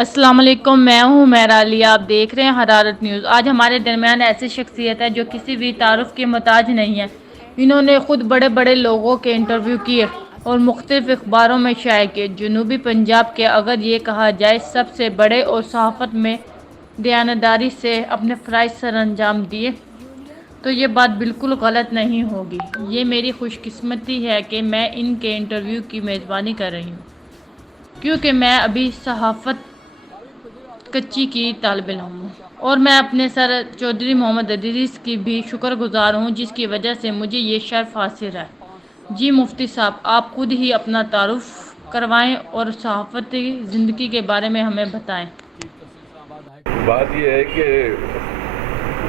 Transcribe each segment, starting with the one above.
السلام علیکم، میں ہوں میرا علی، آپ دیکھ رہے ہیں حرارت نیوز۔ آج ہمارے درمیان ایسی شخصیت ہے جو کسی بھی تعارف کے محتاج نہیں ہے۔ انہوں نے خود بڑے بڑے لوگوں کے انٹرویو کیے اور مختلف اخباروں میں شائع کیے۔ جنوبی پنجاب کے اگر یہ کہا جائے سب سے بڑے اور صحافت میں دیانتداری سے اپنے فرائض سر انجام دیے تو یہ بات بالکل غلط نہیں ہوگی۔ یہ میری خوش قسمتی ہے کہ میں ان کے انٹرویو کی میزبانی کر رہی ہوں، کیونکہ میں ابھی صحافت کچی کی طالب علم ہوں اور میں اپنے سر چودھری محمد ادریس کی بھی شکر گزار ہوں جس کی وجہ سے مجھے یہ شرف حاصل ہے۔ جی مفتی صاحب، آپ خود ہی اپنا تعارف کروائیں اور صحافتی زندگی کے بارے میں ہمیں بتائیں۔ بات یہ ہے کہ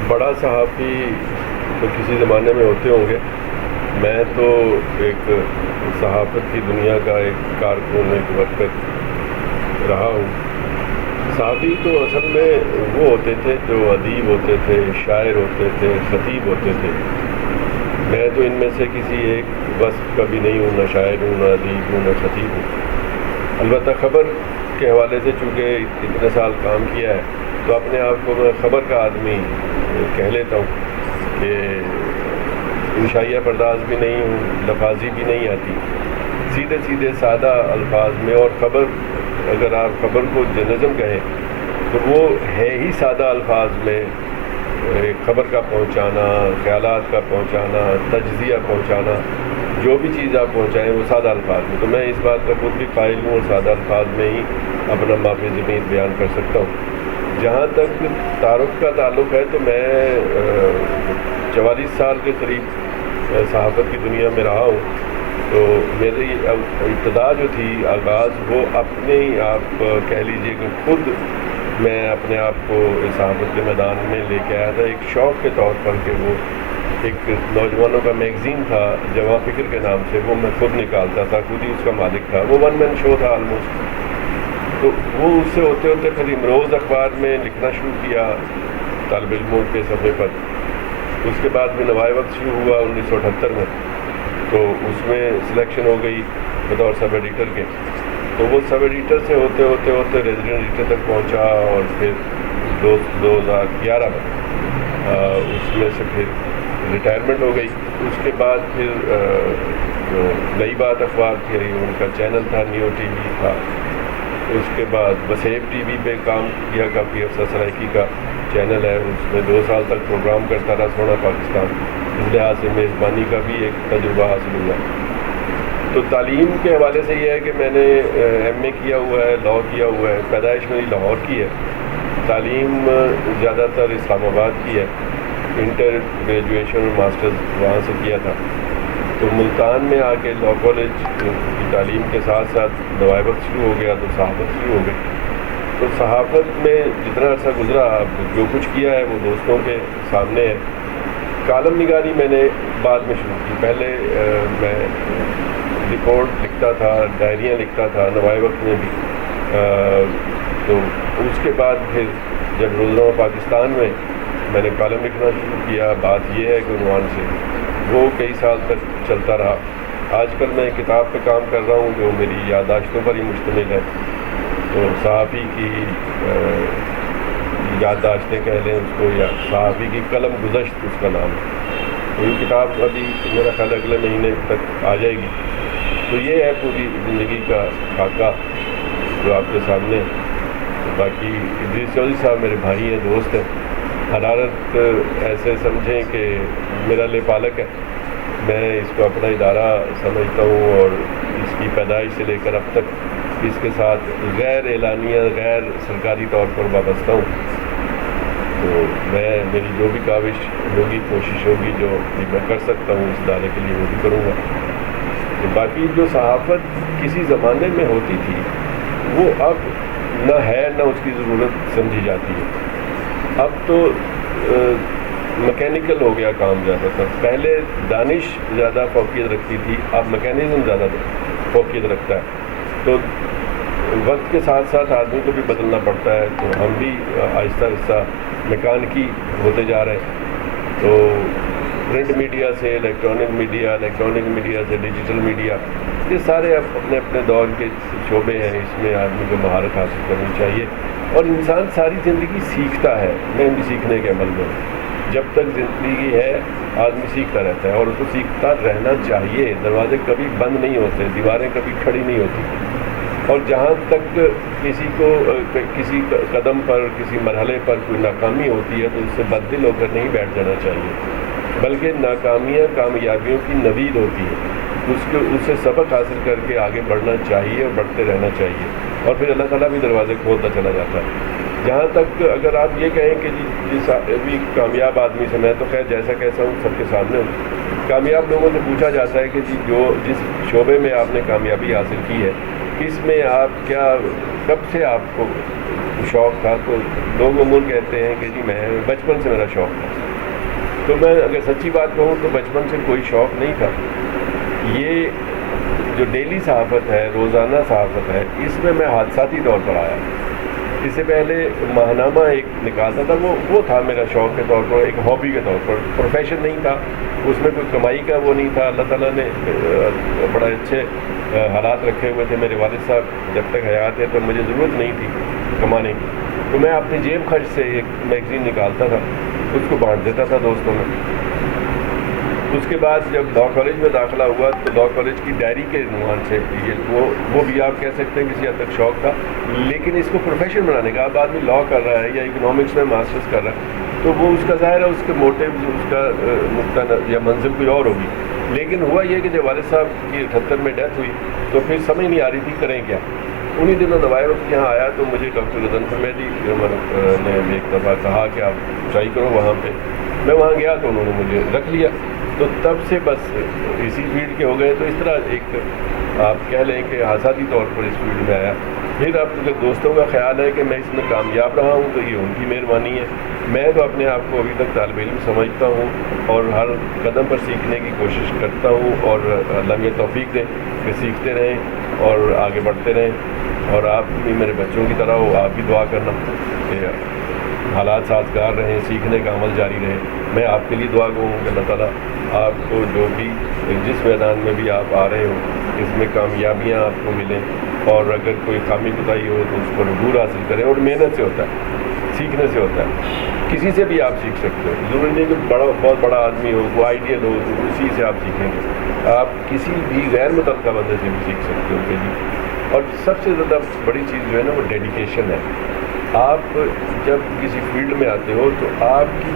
بڑا صحافی تو کسی زمانے میں ہوتے ہوں گے، میں تو ایک صحافت کی دنیا کا ایک کارکن ایک وقت رہا ہوں۔ صحافی تو اصل میں وہ ہوتے تھے جو ادیب ہوتے تھے، شاعر ہوتے تھے، خطیب ہوتے تھے۔ میں تو ان میں سے کسی ایک وصف کا بھی نہیں ہوں، نہ شاعر ہوں، نہ ادیب ہوں، نہ خطیب ہوں۔ البتہ خبر کے حوالے سے چونکہ اتنے سال کام کیا ہے تو اپنے آپ کو میں خبر کا آدمی کہہ لیتا ہوں کہ انشائیہ پرداز بھی نہیں ہوں، لفاظی بھی نہیں آتی، سیدھے سیدھے سادہ الفاظ میں۔ اور خبر، اگر آپ خبر کو جرنلزم کہیں تو وہ ہے ہی سادہ الفاظ میں خبر کا پہنچانا، خیالات کا پہنچانا، تجزیہ پہنچانا، جو بھی چیز آپ پہنچائیں وہ سادہ الفاظ میں۔ تو میں اس بات کا خود بھی قائل ہوں اور سادہ الفاظ میں ہی اپنا معافی ضمیر بیان کر سکتا ہوں۔ جہاں تک تعارف کا تعلق ہے تو میں 44 سال کے قریب صحافت کی دنیا میں رہا ہوں۔ تو میری ابتدا جو تھی، آغاز، وہ اپنے ہی آپ کہہ لیجئے کہ خود میں اپنے آپ کو صحافت کے میدان میں لے کے آیا تھا ایک شوق کے طور پر، کہ وہ ایک نوجوانوں کا میگزین تھا جواں فکر کے نام سے، وہ میں خود نکالتا تھا، خود ہی اس کا مالک تھا۔ وہ ون مین شو تھا آلموسٹ۔ تو وہ اس سے ہوتے ہوتے پھر امروز اخبار میں لکھنا شروع کیا طالب علموں کے صفحے پر۔ اس کے بعد میں نوائے وقت شروع ہوا 1978 میں، تو اس میں سلیکشن ہو گئی بطور سب ایڈیٹر کے۔ تو وہ سب ایڈیٹر سے ہوتے ہوتے ہوتے ریزیڈنٹ ایڈیٹر تک پہنچا، اور پھر 2011 میں اس میں سے پھر ریٹائرمنٹ ہو گئی۔ اس کے بعد پھر جو نئی بات اخبار تھی، ان کا چینل تھا، نیو ٹی وی تھا۔ اس کے بعد بسیب ٹی وی پہ کام کیا، کافی افسر سرائکی کا چینل ہے، اس میں 2 سال تک پروگرام کرتا رہا، سونا پاکستان۔ اس لحاظ سے میزبانی کا بھی ایک تجربہ حاصل ہوا۔ تو تعلیم کے حوالے سے یہ ہے کہ میں نے ایم اے کیا ہوا ہے، لاء کیا ہوا ہے۔ پیدائش میری لاہور کی ہے، تعلیم زیادہ تر اسلام آباد کی ہے، انٹر گریجویشن اور ماسٹرز وہاں سے کیا تھا۔ تو ملتان میں آ کے لاء کالج کی تعلیم کے ساتھ ساتھ نوائے وقت شروع ہو گیا، تو صحافت شروع ہو گئی۔ تو صحافت میں جتنا عرصہ گزرا، جو کچھ کیا ہے وہ دوستوں کے سامنے ہے۔ کالم نگاری میں نے بعد میں شروع کی۔ پہلے میں رپورٹ لکھتا تھا، ڈائریاں لکھتا تھا نوائے وقت میں بھی۔ تو اس کے بعد پھر جب روزنامہ پاکستان میں نے کالم لکھنا شروع کیا، بات یہ ہے کہ عنوان سے وہ کئی سال تک چلتا رہا۔ آج کل میں کتاب پہ کام کر رہا ہوں جو میری یادداشتوں پر ہی مشتمل ہے۔ تو صحافی کی یادداشتیں کہہ لیں اس کو، یا صحافی کی قلم گزشت اس کا نام ہے۔ تو یہ کتاب ابھی میرا خیال اگلے مہینے تک آ جائے گی۔ تو یہ ہے پوری زندگی کا خاکہ جو آپ کے سامنے ہے۔ باقی ادریس چودھری صاحب میرے بھائی ہیں، دوست ہیں۔ حرارت ایسے سمجھیں کہ میرا لے پالک ہے، میں اس کو اپنا ادارہ سمجھتا ہوں، اور اس کی پیدائش سے لے کر اب تک اس کے ساتھ غیر اعلانیہ، غیر سرکاری طور پر وابستہ ہوں۔ تو میری جو بھی کاوش ہوگی، کوشش ہوگی جو میں کر سکتا ہوں اس ادارے کے لیے، وہ بھی کروں گا۔ باقی جو صحافت کسی زمانے میں ہوتی تھی وہ اب نہ ہے، نہ اس کی ضرورت سمجھی جاتی ہے۔ اب تو میکینیکل ہو گیا کام زیادہ تر۔ پہلے دانش زیادہ فوقیت رکھتی تھی، اب میکینزم زیادہ فوقیت رکھتا ہے۔ تو وقت کے ساتھ ساتھ آدمی کو بھی بدلنا پڑتا ہے، تو ہم بھی آہستہ آہستہ میکانکی ہوتے جا رہے ہیں۔ تو پرنٹ میڈیا سے الیکٹرانک میڈیا، الیکٹرانک میڈیا سے ڈیجیٹل میڈیا، یہ سارے اپنے اپنے دور کے شعبے ہیں، اس میں آدمی کو مہارت حاصل کرنی چاہیے. اور انسان ساری زندگی سیکھتا ہے. میں بھی سیکھنے کے عمل میں ہوں. جب تک زندگی ہے آدمی سیکھتا رہتا ہے اور اس کو سیکھتا رہنا چاہیے. دروازے کبھی بند نہیں ہوتے، دیواریں کبھی کھڑی نہیں ہوتی. اور جہاں تک کسی کو کسی قدم پر، کسی مرحلے پر کوئی ناکامی ہوتی ہے تو اس سے بددل ہو کر نہیں بیٹھ جانا چاہیے، بلکہ ناکامیاں کامیابیوں کی نوید ہوتی ہے. اس سے سبق حاصل کر کے آگے بڑھنا چاہیے اور بڑھتے رہنا چاہیے. اور پھر اللہ تعالیٰ بھی دروازے کھولتا چلا جاتا ہے. جہاں تک اگر آپ یہ کہیں کہ جس بھی کامیاب آدمی سے، میں تو خیر جیسا کیسا ہوں سب کے سامنے ہوں، کامیاب لوگوں سے پوچھا جاتا ہے کہ جی جس شعبے میں آپ نے کامیابی حاصل کی ہے، اس میں آپ کیا، کب سے آپ کو شوق تھا؟ تو لوگ عموماً کہتے ہیں کہ جی میں بچپن سے میرا شوق تھا. تو میں اگر سچی بات کہوں تو بچپن سے کوئی شوق نہیں تھا. یہ جو ڈیلی صحافت ہے، روزانہ صحافت ہے، اس میں میں حادثاتی طور پر آیا. اس سے پہلے ماہنامہ ایک نکالتا تھا، وہ تھا میرا شوق کے طور پر، ایک ہابی کے طور پر. پروفیشن نہیں تھا، اس میں کوئی کمائی کا وہ نہیں تھا. اللہ تعالیٰ نے بڑے اچھے حالات رکھے ہوئے تھے. میرے والد صاحب جب تک حیات ہے تو مجھے ضرورت نہیں تھی کمانے کی، تو میں اپنی جیب خرچ سے ایک میگزین نکالتا تھا، اس کو بانٹ دیتا تھا دوستوں میں. اس کے بعد جب لاء کالج میں داخلہ ہوا تو لاء کالج کی ڈائری کے عنوان سے وہ بھی آپ کہہ سکتے ہیں کسی حد تک شوق تھا. لیکن اس کو پروفیشن بنانے کا، اب آدمی لاء کر رہا ہے یا اکنامکس میں ماسٹرز کر رہا ہے تو وہ اس کا ظاہر ہے، اس کے موٹیو، اس کا نقطہ یا منزل کوئی اور ہوگی. لیکن ہوا یہ کہ جب والد صاحب کی 78 میں ڈیتھ ہوئی تو پھر سمجھ نہیں آ رہی تھی کریں کیا. انہی دنوں نوائے وقت یہاں آیا تو مجھے ڈاکٹر غضنفر مہدی نے ایک دفعہ کہا کہ آپ ٹرائی کرو وہاں پہ. میں وہاں گیا تو انہوں نے مجھے رکھ لیا. تو تب سے بس اسی فیلڈ کے ہو گئے. تو اس طرح ایک آپ کہہ لیں کہ حادثاتی طور پر اس فیلڈ میں آیا. پھر اب جب دوستوں کا خیال ہے کہ میں اس میں کامیاب رہا ہوں تو یہ ان کی مہربانی ہے. میں تو اپنے آپ کو ابھی تک طالب علم سمجھتا ہوں اور ہر قدم پر سیکھنے کی کوشش کرتا ہوں. اور اللہ مجھے توفیق دے کہ سیکھتے رہیں اور آگے بڑھتے رہیں. اور آپ بھی میرے بچوں کی طرح ہو، آپ بھی دعا کرنا کہ حالات سازگار رہیں، سیکھنے کا عمل جاری رہے. میں آپ کے لیے دعا کروں کہ اللہ تعالیٰ آپ کو جو بھی جس میدان میں بھی آپ آ رہے ہو اس میں کامیابیاں آپ کو ملیں. اور اگر کوئی خامی کوتاہی ہو تو اس کو عبور حاصل کریں. اور محنت سے ہوتا ہے، سیکھنے سے ہوتا ہے. کسی سے بھی آپ سیکھ سکتے ہو. ضروری نہیں کہ بہت بڑا آدمی ہو، وہ آئیڈیل ہو تو اسی سے آپ سیکھیں گے. آپ کسی بھی غیر متعلقہ بندے سے بھی سیکھ سکتے ہو کہ جی. اور سب سے زیادہ بڑی چیز جو ہے نا وہ ڈیڈیکیشن ہے. آپ جب کسی فیلڈ میں آتے ہو تو آپ کی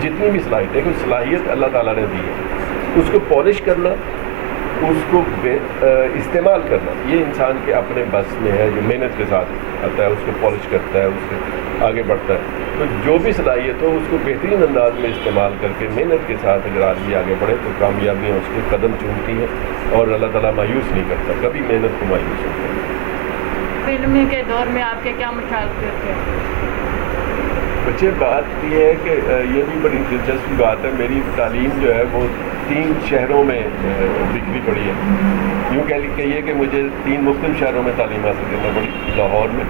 جتنی بھی صلاحیت ہے، کوئی صلاحیت اللہ تعالیٰ نے دی ہے، اس کو پالش کرنا، اس کو استعمال کرنا، یہ انسان کے اپنے بس میں ہے. جو محنت کے ساتھ آتا ہے اس کو پالش کرتا ہے، اس سے آگے بڑھتا ہے. تو جو بھی صلاحیت ہو اس کو بہترین انداز میں استعمال کر کے محنت کے ساتھ اگر آدمی آگے بڑھے تو کامیابیاں اس کے قدم چومتی ہیں. اور اللہ تعالیٰ مایوس نہیں کرتا، کبھی محنت کو مایوس نہیں کرتا. فلم کے دور میں آپ کے کیا مشاہدے تھے؟ بچے بات یہ ہے کہ یہ بھی بڑی دلچسپی بات ہے. میری تعلیم جو ہے وہ 3 شہروں میں بکھری پڑی ہے. یوں کہیے کہ مجھے 3 مختلف شہروں میں تعلیم حاصل کرنا پڑی. لاہور میں،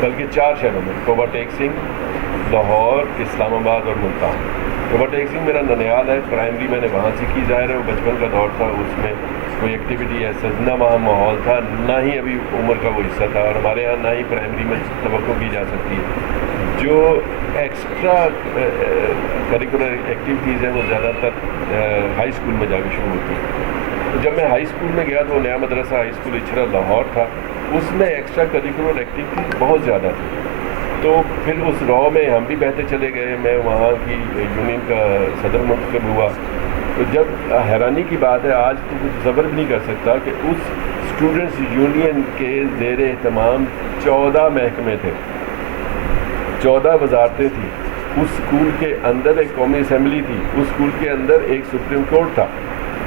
بلکہ 4 شہروں میں، توبہ ٹیک سنگھ، لاہور، اسلام آباد اور ملتان. توبہ ٹیک سنگھ میرا ننیال ہے. پرائمری میں نے وہاں سے کی. ظاہر ہے وہ بچپن کا دور تھا، اس میں کوئی ایکٹیویٹی ایسا نہ وہاں ماحول تھا، نہ ہی ابھی عمر کا وہ حصہ تھا. اور ہمارے یہاں نہ ہی پرائمری میں توقع کی جا سکتی ہے. جو ایکسٹرا کریکولر ایکٹیویٹیز ہیں وہ زیادہ تر ہائی اسکول میں جا کے شروع ہوتی ہیں. جب میں ہائی اسکول میں گیا تو نیا مدرسہ ہائی اسکول اچھرا لاہور تھا. اس میں ایکسٹرا کریکولر ایکٹیویٹیز بہت زیادہ تھی. تو پھر اس راہ میں ہم بھی بہتے چلے گئے. میں وہاں کی یونین کا صدر منتخب ہوا. تو جب حیرانی کی بات ہے، آج تو کچھ صبر بھی نہیں کر سکتا کہ اس اسٹوڈنٹس یونین کے زیر اہتمام 14 محکمے تھے، 14 وزارتیں تھیں. اس اسکول کے اندر ایک قومی اسمبلی تھی، اس اسکول کے اندر ایک سپریم کورٹ تھا.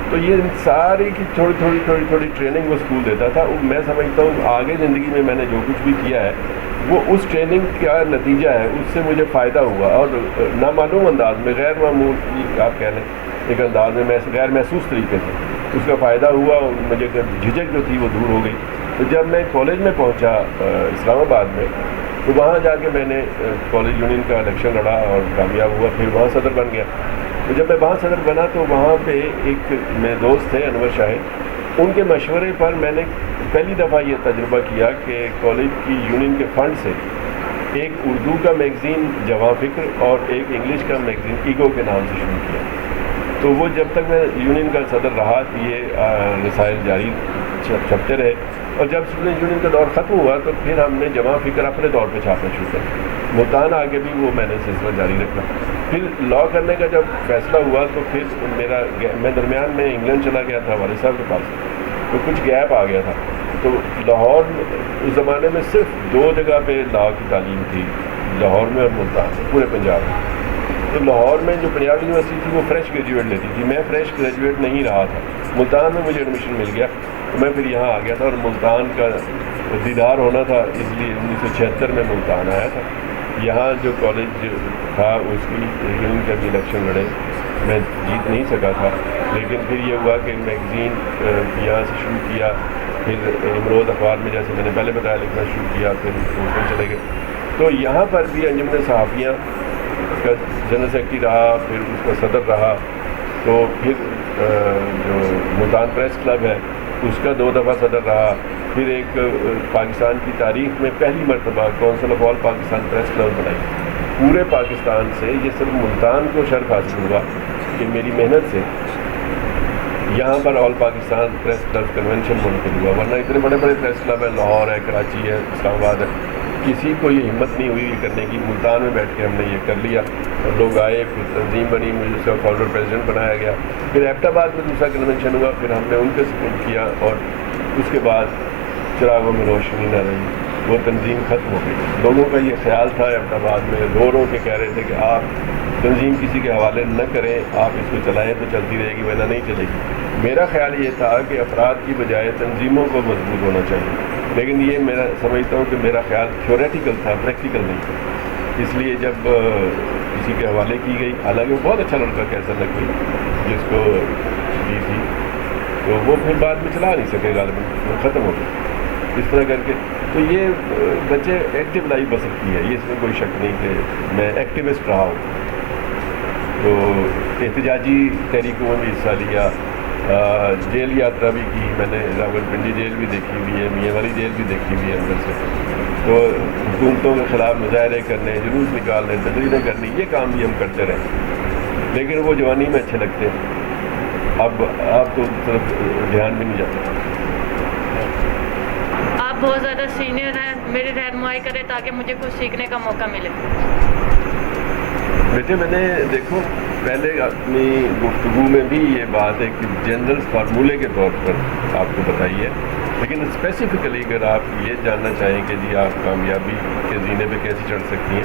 تو یہ ساری کی تھوڑی ٹریننگ وہ اسکول دیتا تھا. میں سمجھتا ہوں آگے زندگی میں نے جو کچھ بھی کیا ہے وہ اس ٹریننگ کا نتیجہ ہے. اس سے مجھے فائدہ ہوا اور نامعلوم انداز میں، غیر معمولی آپ کہہ لیں ایک انداز میں، غیر محسوس طریقے سے اس کا فائدہ ہوا. اور مجھے جھجک جو تھی وہ دور ہو گئی. تو جب میں کالج میں پہنچا اسلام آباد میں تو وہاں جا کے میں نے کالج یونین کا الیکشن لڑا اور کامیاب ہوا. پھر وہاں صدر بن گیا. تو جب میں وہاں صدر بنا تو وہاں پہ ایک میرے دوست تھے انور شاہد، ان کے مشورے پر میں نے پہلی دفعہ یہ تجربہ کیا کہ کالج کی یونین کے فنڈ سے ایک اردو کا میگزین جواں فکر اور ایک انگلش کا میگزین ایگو کے نام سے شروع کیا. تو وہ جب تک میں یونین کا صدر رہا یہ رسائل جاری چھپتے رہے, اور جب اسٹوڈنٹ یونین کا دور ختم ہوا تو پھر ہم نے جواں فکر اپنے دور پہ چھاپنا شروع کیا. ملتان آگے بھی وہ میں نے سلسلہ جاری رکھا. پھر لاء کرنے کا جب فیصلہ ہوا تو پھر میں درمیان میں انگلینڈ چلا گیا تھا والد صاحب کے پاس, تو کچھ گیپ آ گیا تھا. تو لاہور اس زمانے میں صرف 2 جگہ پہ لاء کی تعلیم تھی, لاہور میں اور ملتان میں, پورے پنجاب میں. تو لاہور میں جو پنجاب یونیورسٹی تھی وہ فریش گریجویٹ لیتی تھی, میں فریش گریجویٹ نہیں رہا تھا. ملتان میں مجھے ایڈمیشن مل گیا تو میں پھر یہاں آ گیا تھا, اور ملتان کا دیدار ہونا تھا اس لیے 1976 میں ملتان آیا تھا. یہاں جو کالج تھا اس کی یونین کا بھی الیکشن لڑے, میں جیت نہیں سکا تھا. لیکن پھر یہ ہوا کہ میگزین یہاں سے شروع کیا, پھر امروز اخبار میں جیسے میں نے پہلے بتایا لکھنا شروع کیا, پھر اس میں چلے گئے. تو یہاں پر بھی انجمن صحافیہ کا جنرل سیکرٹری رہا, پھر اس کا صدر رہا. تو پھر جو ملتان پریس کلب ہے اس کا 2 دفعہ صدر رہا. پھر ایک پاکستان کی تاریخ میں پہلی مرتبہ council of all Pakistan press club بنائی. پورے پاکستان سے یہ صرف ملتان کو شرف حاصل ہوا کہ میری محنت سے یہاں پر آل پاکستان پریس کلب کنونشن منعقد ہوا, ورنہ اتنے بڑے بڑے پریس کلب ہیں, لاہور ہے, کراچی ہے, اسلام آباد ہے, کسی کو یہ ہمت نہیں ہوئی یہ کرنے کی. ملتان میں بیٹھ کے ہم نے یہ کر لیا, اور لوگ آئے, پھر تنظیم بنی, مجھے اس کا فاؤنڈر پریزیڈنٹ بنایا گیا. پھر ایبٹ آباد میں دوسرا کنونشن ہوا, پھر ہم نے ان کے سپورٹ کیا, اور اس کے بعد چراغوں میں روشنی نہ رہی, وہ تنظیم ختم ہو گئی. لوگوں کا یہ خیال تھا ایبٹ آباد میں, رو کے کہہ رہے تھے کہ آپ تنظیم کسی کے حوالے نہ کریں, آپ اس کو چلائیں تو چلتی رہے گی ورنہ نہیں چلے گی. میرا خیال یہ تھا کہ افراد کی بجائے تنظیموں کو مضبوط ہونا چاہیے, لیکن یہ میرا سمجھتا ہوں کہ میرا خیال تھیوریٹیکل تھا, پریکٹیکل نہیں تھا. اس لیے جب کسی کے حوالے کی گئی, حالانکہ وہ بہت اچھا لڑکا کیسا لگ گئی جس کو دی تھی, تو وہ پھر بعد میں چلا نہیں سکے غالباً, وہ ختم ہو گئی اس طرح کر کے. تو یہ بچے ایکٹیو لائف بسر کی ہے, یہ اس میں کوئی شک نہیں کہ میں ایکٹیوسٹ رہا ہوں. تو احتجاجی تحریکوں میں بھی حصہ لیا, جیل یاترا بھی کی میں نے, راولپنڈی جیل بھی دیکھی ہوئی ہے, میاں والی جیل بھی دیکھی ہوئی ہے اندر سے. تو حکومتوں کے خلاف مظاہرے کرنے, جلوس نکالنے, تقریریں کرنی, یہ کام بھی ہم کرتے رہے, لیکن وہ جوانی میں اچھے لگتے ہیں. اب آپ تو طرف دھیان بھی نہیں جاتا. آپ بہت زیادہ سینئر ہیں, میری رہنمائی کریں تاکہ مجھے کچھ سیکھنے کا موقع ملے. بیٹے میں نے دیکھو پہلے اپنی گفتگو میں بھی یہ بات ہے کہ جنرل فارمولے کے طور پر آپ کو بتائی ہے, لیکن اسپیسیفکلی اگر آپ یہ جاننا چاہیں کہ جی آپ کامیابی کے زینے پہ کیسے چڑھ سکتی ہیں,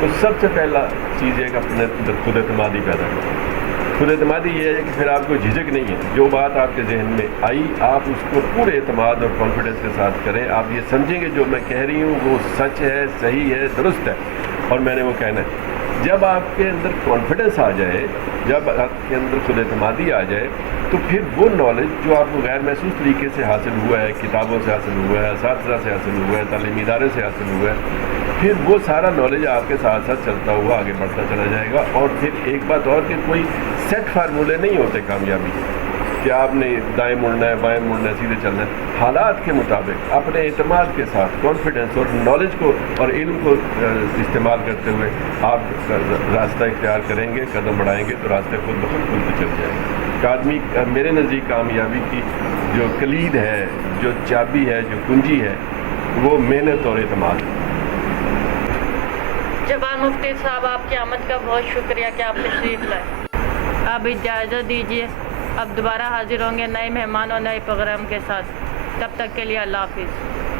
تو سب سے پہلا چیز ہے کہ اپنے اندر خود اعتمادی پیدا کریں. خود اعتمادی یہ ہے کہ پھر آپ کو جھجک نہیں ہے, جو بات آپ کے ذہن میں آئی آپ اس کو پورے اعتماد اور کانفیڈنس کے ساتھ کریں. آپ یہ سمجھیں کہ جو میں کہہ رہی ہوں وہ سچ ہے, صحیح ہے, درست ہے, اور میں نے وہ کہنا ہے. جب آپ کے اندر کانفیڈنس آ جائے, جب آپ کے اندر خود اعتمادی آ جائے, تو پھر وہ نالج جو آپ کو غیر محسوس طریقے سے حاصل ہوا ہے, کتابوں سے حاصل ہوا ہے, اساتذہ سے حاصل ہوا ہے, تعلیمی ادارے سے حاصل ہوا ہے, پھر وہ سارا نالج آپ کے ساتھ ساتھ چلتا ہوا آگے بڑھتا چلا جائے گا. اور پھر ایک بات اور کہ کوئی سیٹ فارمولے نہیں ہوتے کامیابی کہ آپ نے دائیں مڑنا ہے, بائیں مڑنا ہے, سیدھے چلنا ہے. حالات کے مطابق اپنے اعتماد کے ساتھ کانفیڈنس اور نالج کو اور علم کو استعمال کرتے ہوئے آپ راستہ اختیار کریں گے, قدم بڑھائیں گے, تو راستے خود بخود کھلتے چل جائیں گے. آدمی میرے نزدیک کامیابی کی جو کلید ہے, جو چابی ہے, جو کنجی ہے, وہ محنت اور اعتماد ہے. جوان مفتی صاحب آپ کی آمد کا بہت شکریہ کہ آپ تشریف لائے. اب اجازت دیجیے, اب دوبارہ حاضر ہوں گے نئے مہمان اور نئے پروگرام کے ساتھ. تب تک کے لیے اللہ حافظ.